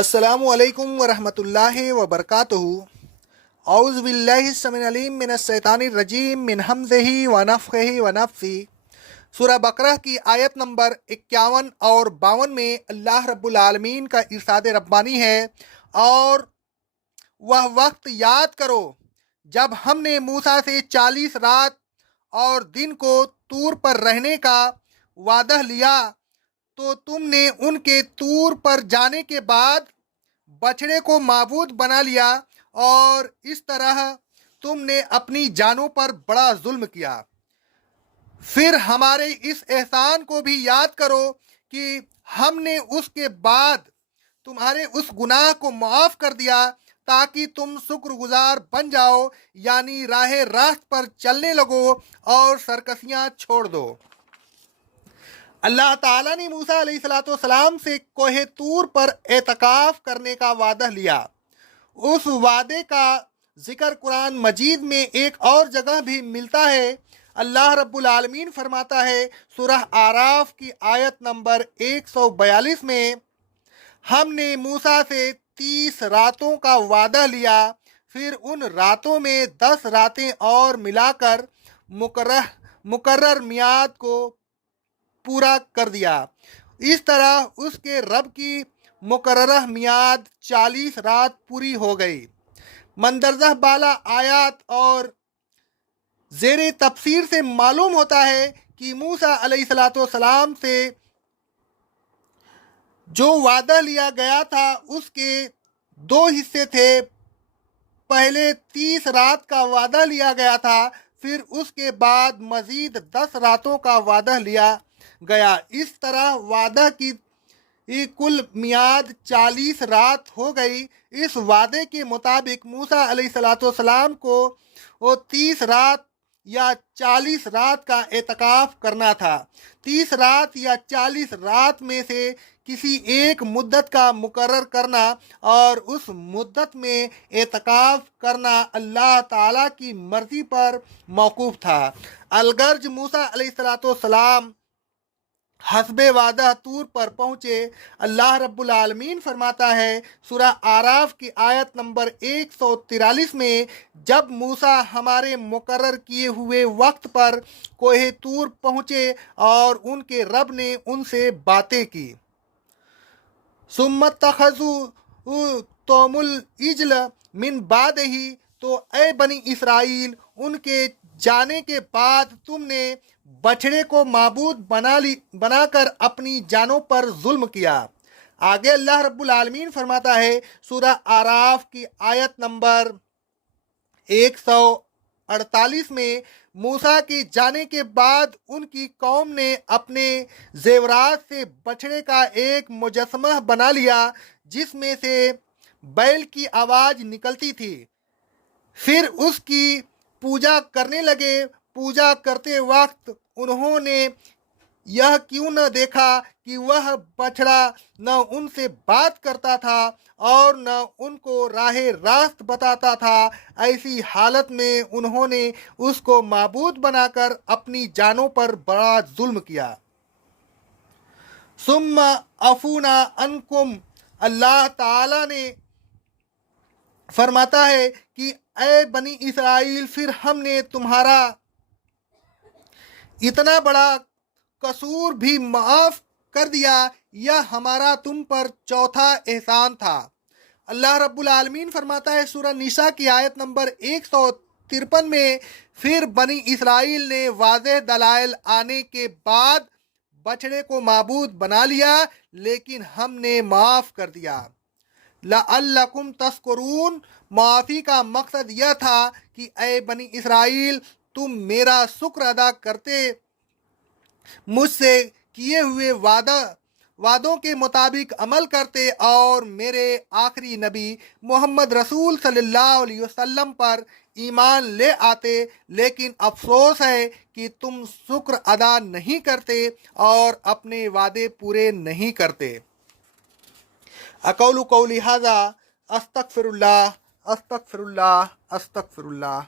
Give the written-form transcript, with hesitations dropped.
السلام علیکم ورحمۃ اللہ وبرکاتہ۔ اعوذ باللہ السمیع العلیم من الشیطان الرجیم من حمزہ ونفخہ ونفثہ۔ سورہ بقرہ کی آیت نمبر 51 اور 52 میں اللہ رب العالمین کا ارشاد ربانی ہے، اور وہ وقت یاد کرو جب ہم نے موسیٰ سے 40 رات اور دن کو طور پر رہنے کا وعدہ لیا، تو تم نے ان کے طور پر جانے کے بعد بچھڑے کو معبود بنا لیا، اور اس طرح تم نے اپنی جانوں پر بڑا ظلم کیا۔ پھر ہمارے اس احسان کو بھی یاد کرو کہ ہم نے اس کے بعد تمہارے اس گناہ کو معاف کر دیا تاکہ تم شکر گزار بن جاؤ، یعنی راہ راست پر چلنے لگو اور سرکشیاں چھوڑ دو۔ اللہ تعالیٰ نے موسیٰ علیہ السلام سے کوہ طور پر اعتکاف کرنے کا وعدہ لیا۔ اس وعدے کا ذکر قرآن مجید میں ایک اور جگہ بھی ملتا ہے۔ اللہ رب العالمین فرماتا ہے سورہ اعراف کی آیت نمبر 142 میں، ہم نے موسیٰ سے 30 راتوں کا وعدہ لیا، پھر ان راتوں میں 10 راتیں اور ملا کر مقرر میعاد کو پورا کر دیا۔ اس طرح اس کے رب کی مقررہ میعاد 40 رات پوری ہو گئی۔ مندرجہ بالا آیات اور زیر تفسیر سے معلوم ہوتا ہے کہ موسیٰ علیہ السلام سے جو وعدہ لیا گیا تھا اس کے 2 حصے تھے۔ پہلے 30 رات کا وعدہ لیا گیا تھا، پھر اس کے بعد مزید 10 راتوں کا وعدہ لیا گیا۔ اس طرح وعدہ کی کل میعاد 40 رات ہو گئی۔ اس وعدے کے مطابق موسیٰ علیہ السلام کو 30 رات یا 40 رات کا اعتکاف کرنا تھا۔ 30 رات یا 40 رات میں سے کسی ایک مدت کا مقرر کرنا اور اس مدت میں اعتکاف کرنا اللہ تعالیٰ کی مرضی پر موقوف تھا۔ الغرض موسیٰ علیہ السلام حسب وعدہ طور پر پہنچے۔ اللہ رب العالمین فرماتا ہے سورہ اعراف کی آیت نمبر 143 میں، جب موسیٰ ہمارے مقرر کیے ہوئے وقت پر کوہ طور پہنچے اور ان کے رب نے ان سے باتیں کی، ثم اتخذوا توم العجل من بعدہ، تو اے بنی اسرائیل، ان کے جانے کے بعد تم نے بچھڑے کو معبود بنا کر اپنی جانوں پر ظلم کیا۔ آگے اللہ رب العالمین فرماتا ہے سورہ اعراف کی آیت نمبر 148 میں، موسیٰ کے جانے کے بعد ان کی قوم نے اپنے زیورات سے بچھڑے کا ایک مجسمہ بنا لیا جس میں سے بیل کی آواز نکلتی تھی، پھر اس کی پوجا کرنے لگے۔ پوجا کرتے وقت انہوں نے یہ کیوں نہ دیکھا کہ وہ بچھڑا نہ ان سے بات کرتا تھا اور نہ ان کو راہ راست بتاتا تھا۔ ایسی حالت میں انہوں نے اس کو معبود بنا کر اپنی جانوں پر بڑا ظلم کیا۔ ثم عفونا عنکم، اللہ تعالیٰ نے فرماتا ہے کہ اے بنی اسرائیل، پھر ہم نے تمہارا اتنا بڑا قصور بھی معاف کر دیا۔ یہ ہمارا تم پر چوتھا احسان تھا۔ اللہ رب العالمین فرماتا ہے سورہ نساء کی آیت نمبر 153 میں، پھر بنی اسرائیل نے واضح دلائل آنے کے بعد بچھڑے کو معبود بنا لیا، لیکن ہم نے معاف کر دیا۔ لعلکم تشکرون، معافی کا مقصد یہ تھا کہ اے بنی اسرائیل، تم میرا شکر ادا کرتے، مجھ سے کیے ہوئے وعدوں کے مطابق عمل کرتے اور میرے آخری نبی محمد رسول صلی اللہ علیہ وسلم پر ایمان لے آتے، لیکن افسوس ہے کہ تم شکر ادا نہیں کرتے اور اپنے وعدے پورے نہیں کرتے۔ اقول قولی ھذا، استغفر اللہ استغفر اللہ استغفر اللہ۔